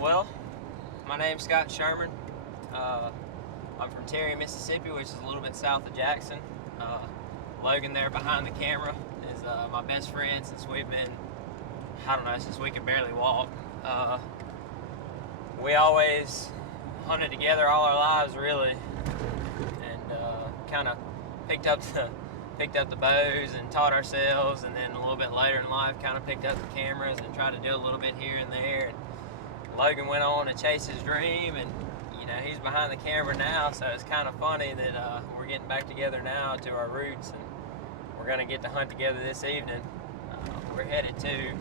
Well, my name's Scott Sherman. I'm from Terry, Mississippi, which is a little bit south of Jackson. Logan there behind the camera is my best friend since we've been, since we could barely walk. We always hunted together all our lives, really, and kind of picked up the bows and taught ourselves, and then a little bit later in life kind of picked up the cameras and tried to do a little bit here and there. And Logan went on to chase his dream, and he's behind the camera now, so it's kind of funny that we're getting back together now to our roots, and we're going to get to hunt together this evening. We're headed to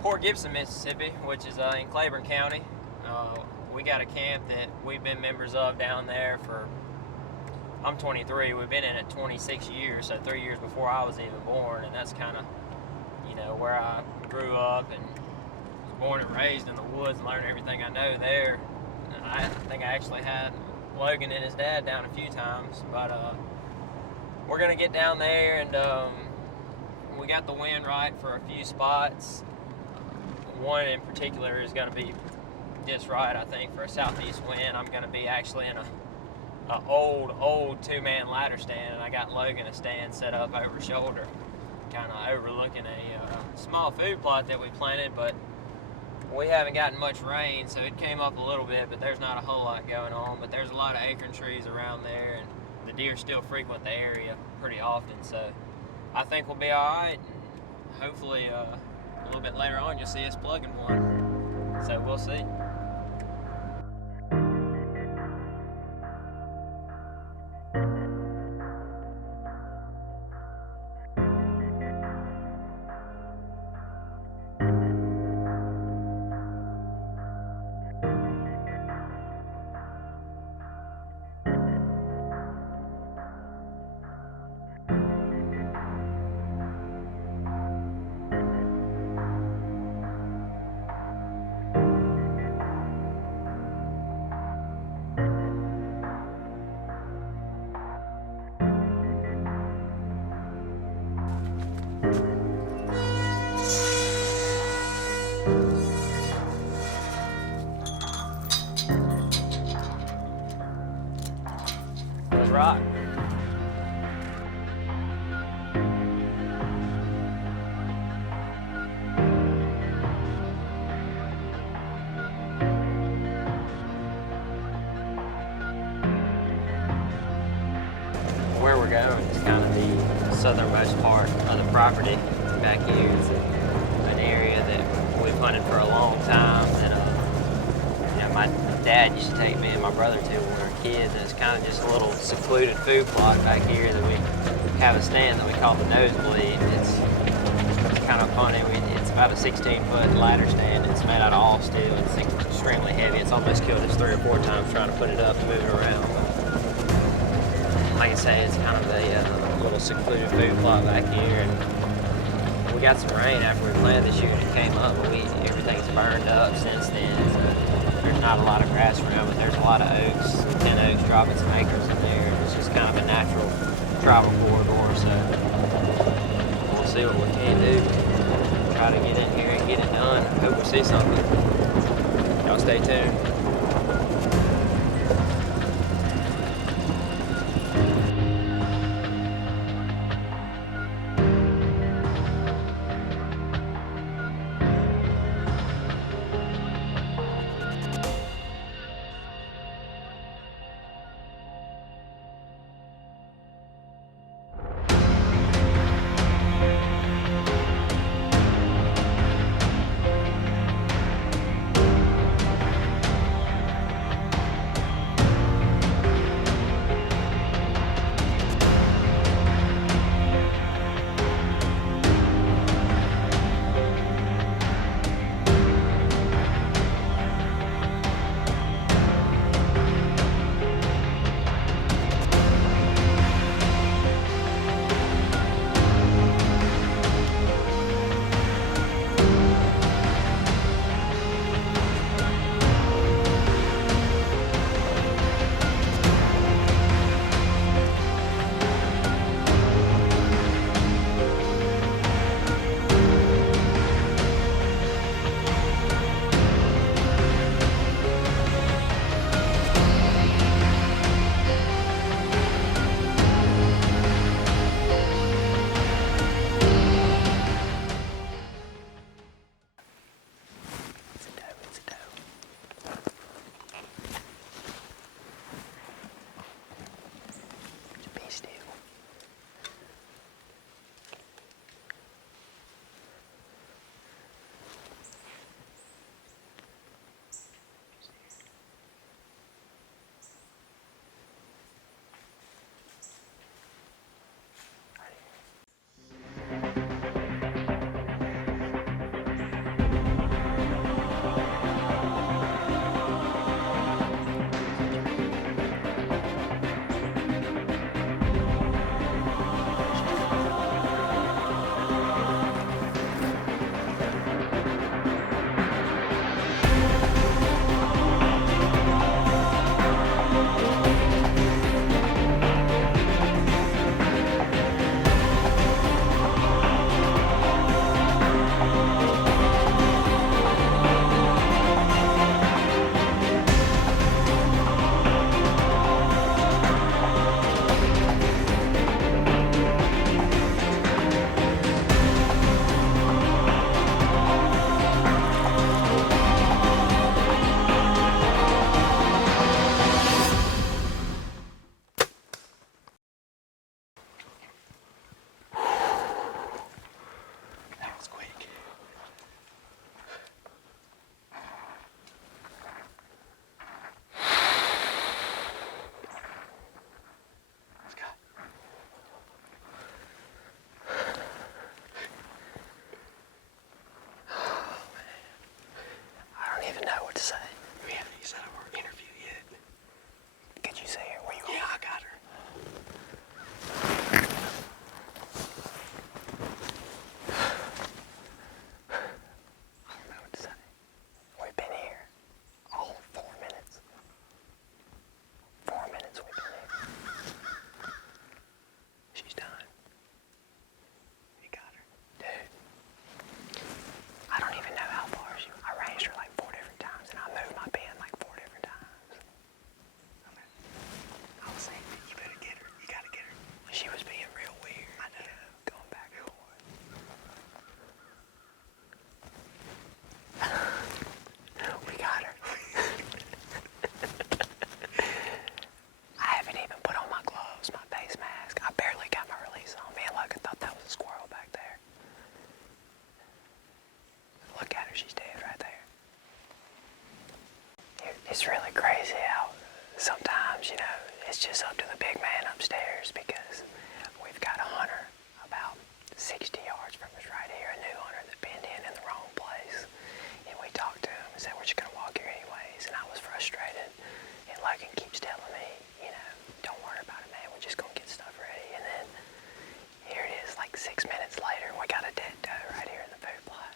Port Gibson, Mississippi, which is in Claiborne County. We got a camp that we've been members of down there for, I'm 23, we've been in it 26 years, so 3 years before I was even born, and that's kind of, where I grew up and was born and raised in the woods and learned everything I know there. And I think I actually had Logan and his dad down a few times, but we're going to get down there, and we got the wind right for a few spots. One in particular is going to be just right, I think, for a southeast wind. I'm going to be actually in a old two-man ladder stand, and I got Logan a stand set up over shoulder, kind of overlooking a small food plot that we planted, but we haven't gotten much rain, so it came up a little bit, but there's not a whole lot going on. But there's a lot of acorn trees around there, and the deer still frequent the area pretty often, so I think we'll be all right. And hopefully a little bit later on you'll see us plugging one, so we'll see. Let's rock. Where we're going is kind of the southernmost part of the property. Back here is an area that we've hunted for a long time, that my dad used to take me and my brother to when we were kids, and it's kind of just a little secluded food plot back here that we have a stand that we call the nosebleed. It's kind of funny. It's about a 16-foot ladder stand. It's made out of all steel. It's extremely heavy. It's almost killed us 3 or 4 times trying to put it up and move it around. Like I say, it's kind of a little secluded food plot back here, and we got some rain after we planted this year and it came up, but everything's burned up since then. So there's not a lot of grass around, but there's a lot of oaks, some 10 oaks dropping some acres in there. It's just kind of a natural travel corridor, so we'll see what we can do. Try to get in here and get it done. Hope we see something. Y'all stay tuned. what to say. We haven't even set up our interview yet. Could you say her? Where you Yeah, I got her. I don't know what to say. We've been here all 4 minutes. 4 minutes we've been here. She's done. We got her. Dude, I don't even know how far she... I ranged her like 4 different times, and I moved my pen like 4 different times. I was saying, you better get her. You gotta get her. She was being real weird. I know. Going back and forth. We got her. I haven't even put on my gloves, my face mask. I barely got my release on. Man, look, I thought that was a squirrel back there. Look at her, she's dead right there. It's really crazy how sometimes, you know, it's just up to the big man upstairs because we've got a hunter about 60 yards from us right here, a new hunter that pinned in the wrong place. And we talked to him and said, we're just going to walk here anyways. And I was frustrated. And Logan keeps telling me, you know, don't worry about it, man. We're just going to get stuff ready. And then here it is, like 6 minutes later, and we got a dead doe right here in the food plot.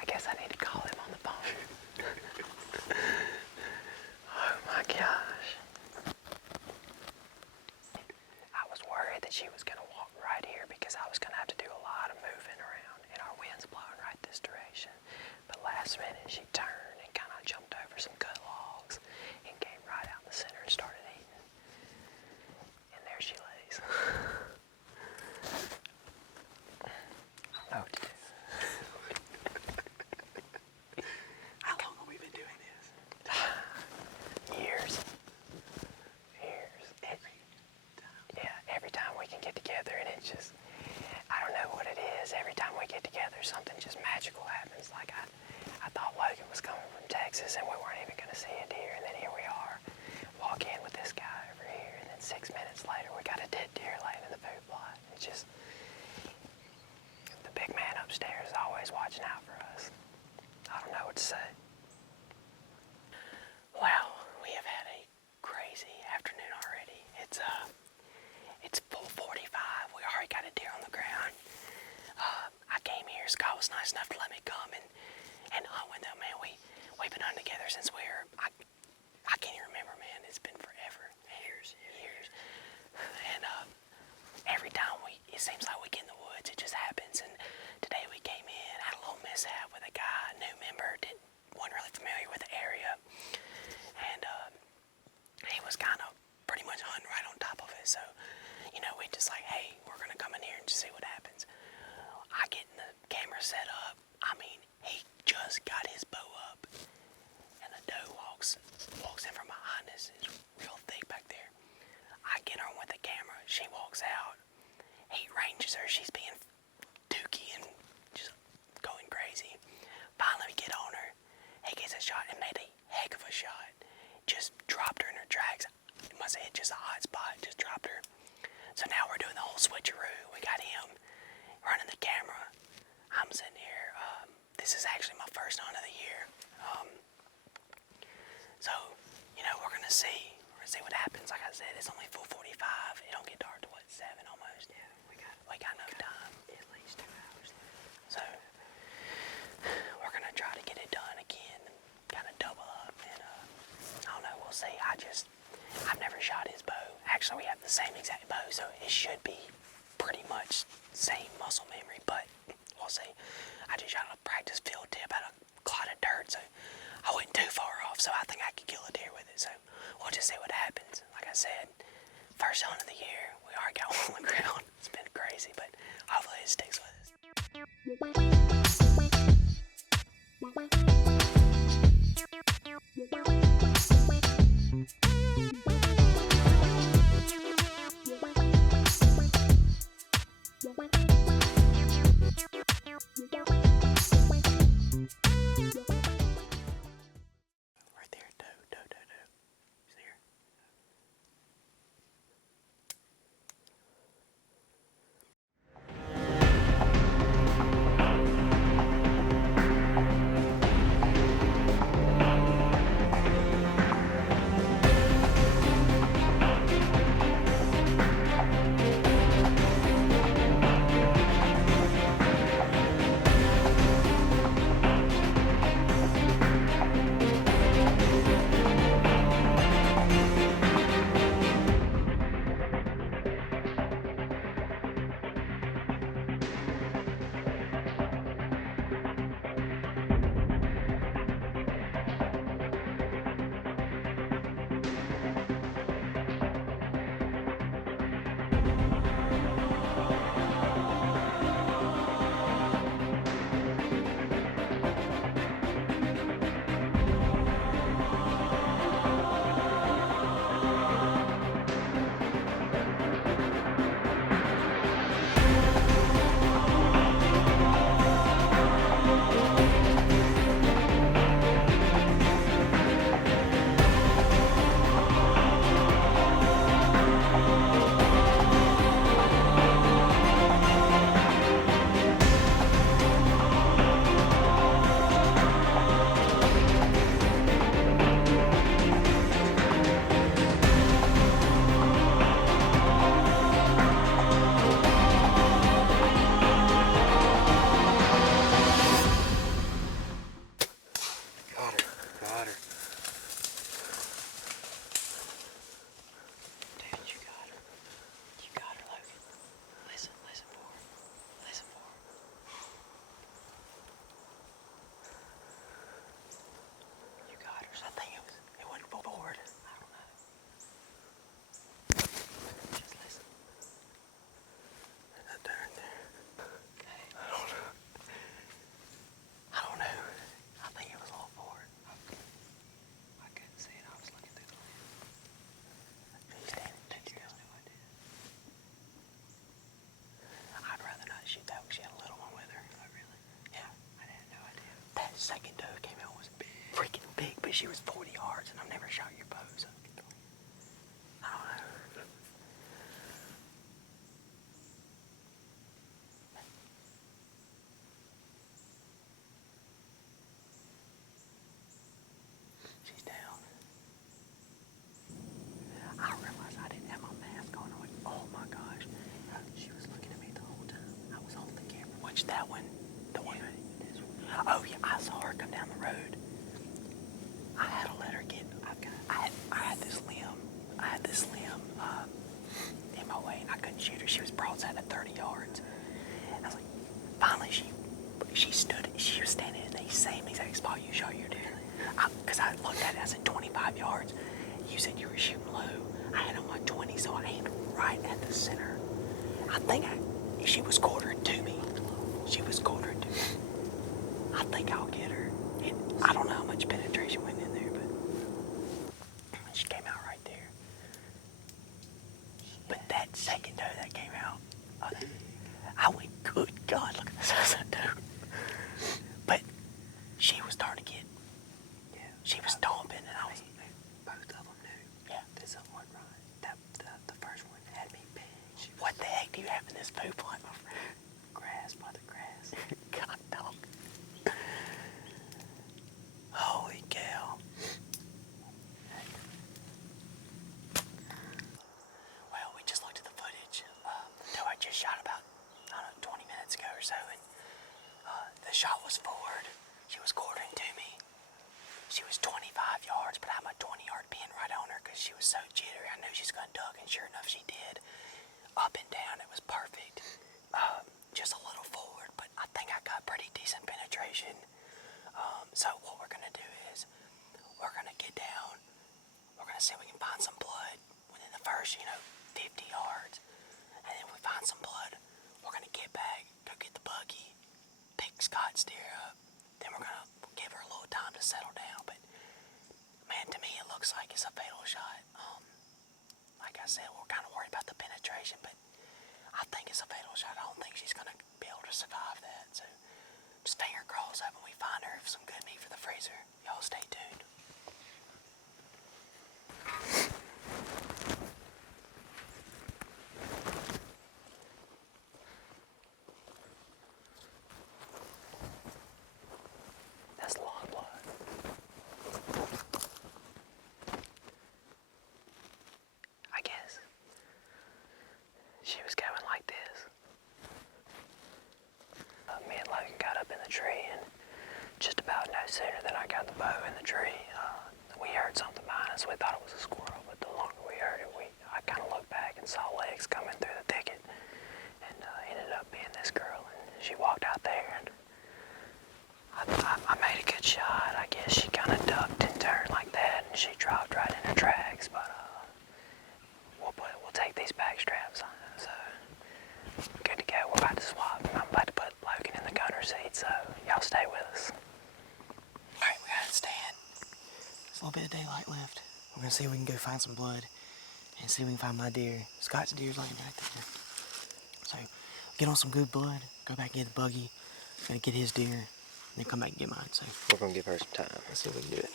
I guess I need to call him on the phone. Oh my gosh. I was worried that she was going to walk right here because I was going to have to do a lot of moving around and our wind's blowing right this direction. But last minute she turned and kind of jumped over some cut logs and came right out in the center and started eating. And there she lays. I don't know what to do. How long have we been doing this? Years. Every time we can get together, and it's just, I don't know what it is. Every time we get together, something just magical happens. Like I thought Logan was coming from Texas, and we weren't even going to see a deer, and then here we are, walk in with this guy over here, and then 6 minutes later, we got a dead deer laying in the food plot. It's just, the big man upstairs is always watching out for us. I don't know what to say. Wow, we have had a crazy afternoon already. It's 4:45. We already got a deer on the ground. I came here. Scott was nice enough to let me come and hunt with him. Man, we've been hunting together since we were. I can't even remember, man. It's been forever, years. And every time it seems like we get in the woods, it just happens. And today we came in, had a little mishap with a guy, a new member, wasn't really familiar with the area, and he was kind of pretty much hunting right on top of it. So, you know, we just like, hey, we're gonna come in here and just see what happens. I get the camera set up. I mean, he just got his bow up, and a doe walks in from behind us. It's real thick back there. I get on with the camera. She walks out. He ranges her. She's being dookie and just going crazy. Finally, we get on her. He gets a shot and made a heck of a shot. Just dropped her in her tracks. It must have hit just a hot spot. Just dropped her. So now we're doing the whole switcheroo. We got him running the camera. I'm sitting here. This is actually my first hunt of the year. So, you know, we're gonna see. We're gonna see what happens. Like I said, it's only 4:45. It don't get dark to what, 7 almost. Yeah, we got enough time. At least 2 hours left. So we're gonna try to get it done again, and kind of double up. And I don't know. We'll see. I've never shot his bow. Actually, we have the same exact bow, so it should be pretty much same muscle memory, but we'll see. I just shot a practice field tip at a clod of dirt, so I wasn't too far off, so I think I could kill a deer with it. So we'll just see what happens. Like I said, first hunt of the year. We already got one on the ground. It's been crazy, but hopefully it sticks with us. Right there, doe. See her? second doe came out was freaking big, but she was 40 yards, and I've never shot your bow, so I don't know. She's down. I realized I didn't have my mask on. I went, oh my gosh. She was looking at me the whole time. I was holding the camera. Watch that one. The one. Oh yeah, I saw her come down the road. I had to let her get. I had this limb. In my way, and I couldn't shoot her. She was broadside at 30 yards. I was like, finally she stood. She was standing in the same exact spot you shot your deer. Because I looked at it. I said 25 yards. You said you were shooting low. I had on my 20, so I aimed right at the center. I think she was quartering to me. I think I'll get her. I don't know how much penetration went in there, but she came out right there. But that second doe that came out, I went, good God, look at the size of that doe. But she was starting to get, she was stomping, and I was, Both of them knew. yeah. That something wasn't right. The first one had me pinned. What the heck do you have in this poop like, my friend? Grass, mother grass. God, dog. Holy cow. Well, we just looked at the footage. The doe I just shot about, 20 minutes ago or so, and the shot was forward. She was quartering to me. She was 25 yards, but I had my 20-yard pin right on her because she was so jittery. I knew she was going to duck, and sure enough, she did. Up and down, it was perfect. Just a little forward, but I think I got pretty decent penetration. So what we're going to do is we're going to get down. We're going to see if we can find some blood within the first, 50 yards. And then if we find some blood, we're going to get back, go get the buggy, pick Scott's deer up. Then we're going to give her a little time to settle down. But, man, to me it looks like it's a fatal shot. Like I said, we're kind of worried about the penetration, but I think it's a fatal shot. I don't think she's going to be able to survive that. So just finger crossed up when we find her some good meat for the freezer. Y'all stay tuned. That's a lot of blood. I guess she was going like this. Me and Logan got up in the tree, and just about no sooner than I got the bow in the tree, we heard something behind us. We thought it was a squirrel, but the longer we heard it, I kind of looked back and saw legs coming through the thicket, and ended up being this girl. And she walked out there, and I made a good shot. I guess she kind of ducked and turned like that, and she dropped right in her tracks. But we'll take these back straps on. So good to go. We're about to swap, and I'm about to put Logan in the gunner seat. So y'all stay with us. All right, we got it stand. There's a little bit of daylight left. We're gonna see if we can go find some blood and see if we can find my deer. Scott's deer's laying right there. So get on some good blood. Go back and get the buggy. Gonna get his deer. And then come back and get mine. So We're gonna give her some time. let's see if we can do it.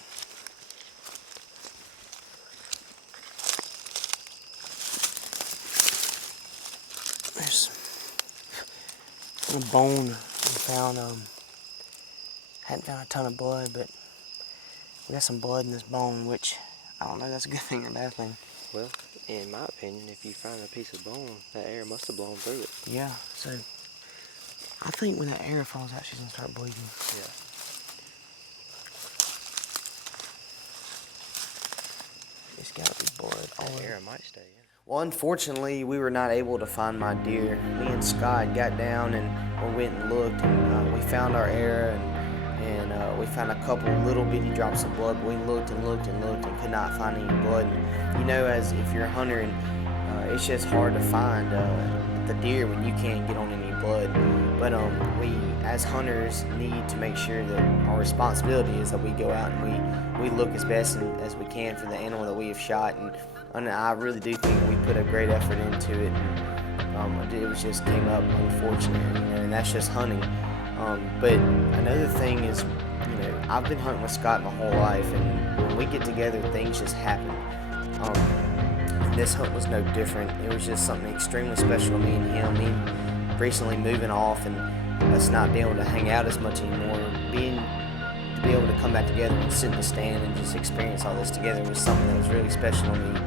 There's a little bone we found. Hadn't found a ton of blood, but we got some blood in this bone, which I don't know if that's a good thing or a bad thing. Well, in my opinion, if you find a piece of bone, that air must have blown through it. Yeah, so I think when that air falls out, she's gonna start bleeding. Yeah. It's gotta be blood all That over. air might stay in. Well, unfortunately, we were not able to find my deer. Me and Scott got down and we went and looked, and we found our area, and we found a couple little bitty drops of blood. We looked and looked and looked and could not find any blood. And, you know, as if you're a hunter, and it's just hard to find the deer when you can't get on any blood. But we, as hunters, need to make sure that our responsibility is that we go out and we look as best as we can for the animal that we have shot. And I really do think we put a great effort into it. And, it was just came up unfortunate, and that's just hunting. But another thing is I've been hunting with Scott my whole life, and when we get together, things just happen. And this hunt was no different. It was just something extremely special to me and him. Me recently moving off and us not being able to hang out as much anymore, to be able to come back together and sit in the stand and just experience all this together was something that was really special to me.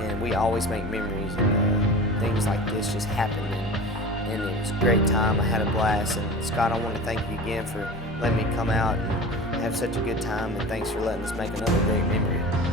And we always make memories, and things like this just happen. And it was a great time. I had a blast. And Scott, I want to thank you again for letting me come out and have such a good time. And thanks for letting us make another great memory.